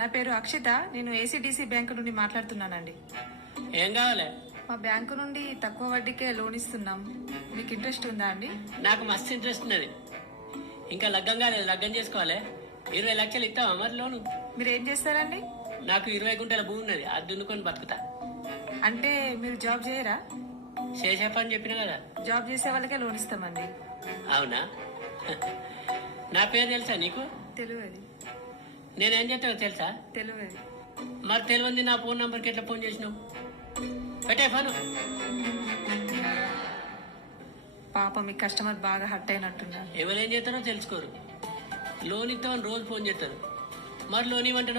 నా పేరు అక్షిత. నేను ఏసీడీసీ బ్యాంకు నుండి మాట్లాడుతున్నానండి. ఏం కావాలి? మా బ్యాంకు నుండి తక్కువ వడ్డీకే లోన్ ఇస్తున్నాం. మీకు ఇంట్రెస్ట్ ఉందా అండి? నాకు మస్తు ఇంట్రెస్ట్ ఉన్నది. ఇంకా లగ్గం కాలేదు, లగ్గం చేసుకోవాలి. 20 లక్షలు ఇస్తావా మరి లోను? మీరు ఏం చేస్తారండి? నాకు 20 గుంటల భూమి ఉన్నది, అది దున్నుకొని బతుకుతా. అంటే మీరు జాబ్ చేయరా? చేసే పని చెప్పిన కదా. జాబ్ చేసే వాళ్ళకే లోన్ ఇస్తామండి. అవునా? నా పేరు తెలుసా నీకు? తెలియదు. నేనేం చేస్తానో తెలుసా? తెలియదు. మరి తెలియంది నా ఫోన్ నంబర్కి ఎట్లా ఫోన్ చేసినావు? పెట్టే ఫోను. పాప మీ కస్టమర్ బాగా హట్ అయినట్టున్నారు. ఎవరేం చేస్తారో తెలుసుకోరు. లోన్ ఇస్తామని రోజు ఫోన్ చేస్తారు, మరి లోన్ ఇవ్వంటాను.